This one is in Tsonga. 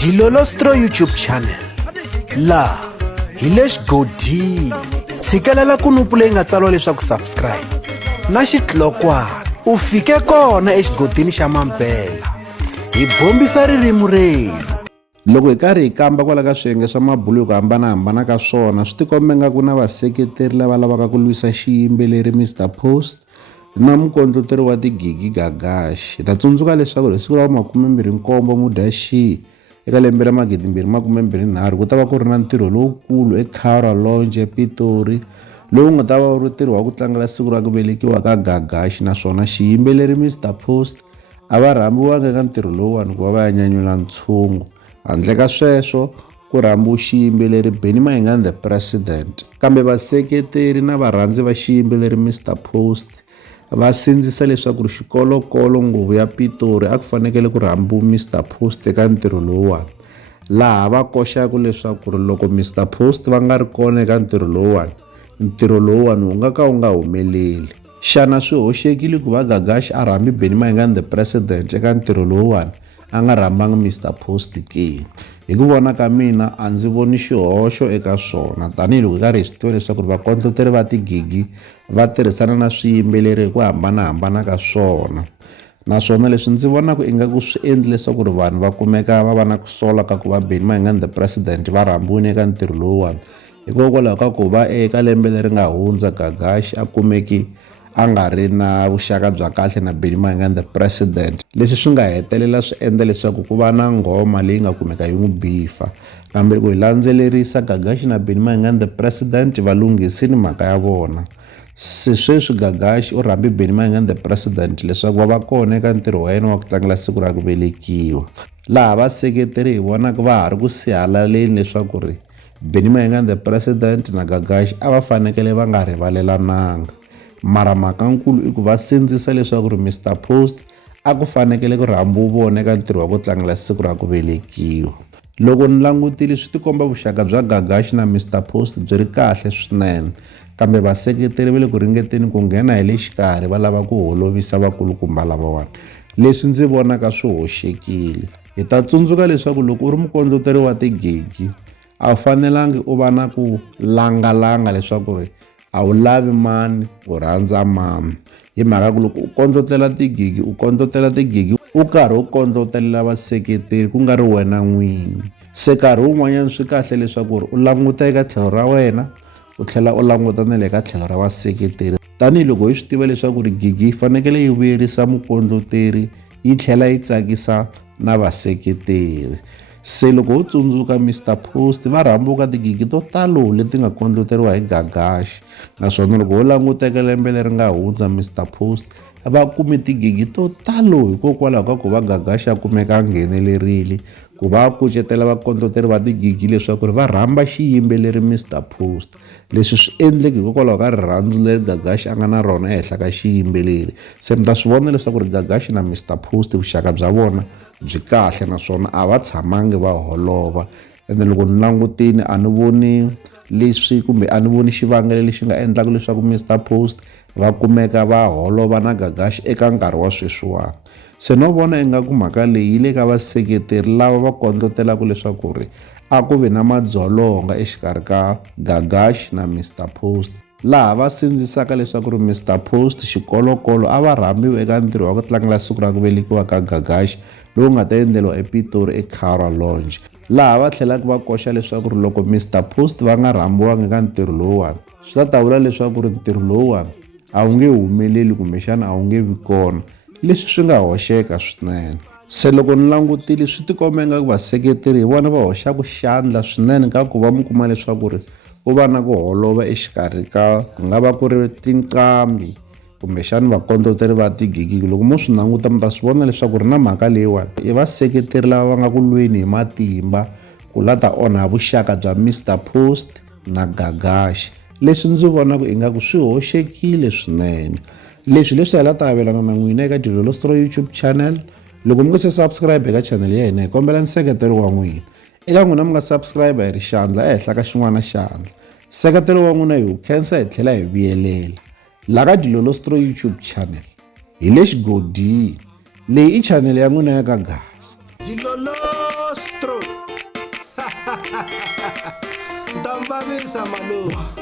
Dilolostro YouTube channel laha hi le xigodini. Tshikelela kunupu leyi nga tsariwa leswaku subscribe na xitlokwana u fike kona exigodini xa Mampela. Hi bombisa ririmi rero. Loko hi karhi hi kamba kwala ka swiyenge swa mabulu hi ku hambanahambana ka swona, swi tikomba ingaku na vaseketeri lava lavaka ku lwisa xiyimbeleri Mr Post na mukondloteri wa tigigi Gagash. Hi ta tsundzuka leswaku hi siku ra 27 Mudyaxihi eka lembe ra 2023 ku ta va ku ri na ntirho lowukulu eKara Lounge ePitori lowu nga ta va wu ri ntirho wa ku tlangela siku ra ku velekiwa ka Gagash. Naswona xiyimbeleri Mr Post a va rhambiwanga eka ntirho lowuwani ku va va ya nyanyula ntshungu. Handle ka sweswo ku rhambiwe xiyimbeleri Benny Mayengani the President, kambe vaseketeri na varhandzi va xiyimbeleri Mr Post va sindzisa leswaku xikolokolo nguvu ya Pitori a ku fanekele ku rhambiwa Mr Post eka ntirho lowuwani, laha va koxaka leswaku loko Mr Post va nga ri kona eka ntirho lowuwani wu nga ka wu nga humeleli. Xana swi hoxekile ku va Gagash a rhambi Benny Mayengani the President eka ntirho lowuwani a nga rhambanga Mr Post ke? Hi ku vona ka mina a ndzi voni xihoxo eka swona, tanihiloko hi karhi hi swi tiva leswaku vakondloteri va tigigi va tirhisana na swiyimbeleri hi ku hambanahambana ka swona. Naswona leswi ndzi vonaka ingaku swi endli leswaku vanhu va kumeka va va na ku sola ka ku va Benny Mayengani the President va rhambiwile eka ntirho lowuwani, hikokwalaho ka ku va eka lembe leri nga hundza Gagash a kumeki a nga ri na vuxaka bya kahle na Benny Mayengani the President, leswi swi nga hetelela swi endla leswaku ku va na nghoma leyi nga kumeka yi n'wi bifa. Kambe loko hi landzelerisa, Gagash na Benny Mayengani the President va lunghisini mhaka ya vona. Se sweswi Gagash u rhambi Benny Mayengani the President leswaku va va kona eka ntirho wa yena wa ku tlangela siku ra ku velekiwa, laha vaseketeri hi vonaka va ha ri ku sihalaleni leswaku Benny Mayengani the President na Gagash a va fanekele va nga rivalelananga. Mara mhakankulu i ku va sindzisa leswaku Mr Post a ku fanekele ku rhambiwa vona eka ntirho wa ku tlangela siku ra ku velekiwa. Loko ni langutile swi tikomba vuxaka bya Gagash na Mr Post byi ri kahle swinene, kambe vaseketeri va le ku ringeteni ku nghena hi le xikarhi va lava ku holovisa vakulukumba lavawani. Leswi ndzi vonaka swi hoxekile. Hi ta tsundzuka leswaku loko u ri mukondloteri wa tigigi a wu fanelangi u va na ku langalanga leswaku a wu lavi mani u rhandza mani. Hi mhaka ku loko u kondlotela tigigi u karhi u kondlotelela vaseketeri ku nga ri wena n'winyi. Se nkarhi wun'wanyana swi kahle leswaku u languta eka tlhelo ra wena u tlhela u languta na le ka tlhelo ra vaseketeri, tanihiloko hi swi tiva leswaku gigi yi fanekele yi vuyerisa mukondloteri yi tlhela yi tsakisa na vaseketeri. Se loko u tsundzuka Mr Post va rhambiwa ka tigigi to talo leti nga kondloteriwa hi Gagash, naswona loko u languta eka lembe leri nga hundza Mr Post va kume tigigi to talo hikokwalaho ka ku va Gagash a kumeka a nghenelerile ku va a kucetela vakondloteri va tigigi leswaku va rhamba xiyimbeleri Mr Post. Leswi swi endleke hikokwalaho ka rirhandzu leri Gagash a nga na rona ehenhla ka xiyimbeleri. Se mi ta swi vona leswaku Gagash na Mr Post vuxaka bya vona byi kahle, naswona a va tshamangi va holova. Ende loko ni langutini a ni voni leswi kumbe a ni voni xivangelo lexi nga endlaka leswaku Mr Post va kumeka va holova na Gagash eka nkarhi wa sweswiwani. Se no vona ingaku mhaka leyi le ka vaseketeri lava va kondlotelaka leswaku a ku ve na madzolonga exikarhi ka Gagash na Mr Post, laha va sindzisaka leswaku Mr Post xikolokolo a va rhambiwa eka ntirho wa ku tlangela siku ra ku velekiwa ka Gagash lowu nga ta endleriwa ePitori eKara Lounge, laha va tlhelaka va koxa leswaku loko Mr Post va nga rhambiwanga eka ntirho lowuwani swi ta vula leswaku ntirho lowuwani a wu nge humeleli kumbexana a wu nge vi kona, leswi swi nga hoxeka swinene. Se loko ni langutile swi tikomba ingaku vaseketeri hi vona va hoxaka xandla swinene ka ku va mi kuma leswaku u va na ku holova exikarhi ka ku nga va ku ri tinqambi kumbexana vakondloteri va tigigi. Loko mo swi languta mi ta swi vona leswaku na mhaka leyiwani i vaseketeri lava va nga ku lweni hi matimba ku la ta onha vuxaka bya Mr Post na Gagash. Leswi ndzi vonaka ingaku swi hoxekile swinene. Leswi hi la ta avelana na n'wina eka Dilolostro YouTube channel. Loko mi nga se subscribe eka channel ya hina hi kombela nseketelo wa n'wina. Eka n'wina mi nga subscribe hi ri xandla ehenhla ka xin'wana na xandla. Nseketelo wa n'wina hi wu khensa hi tlhela hi vuyelela. La ka Dilolostro YouTube channel hi le xigodini. Leyi i channel ya n'wina ya ka Gagash. Zilolostro. Tambavisa malo.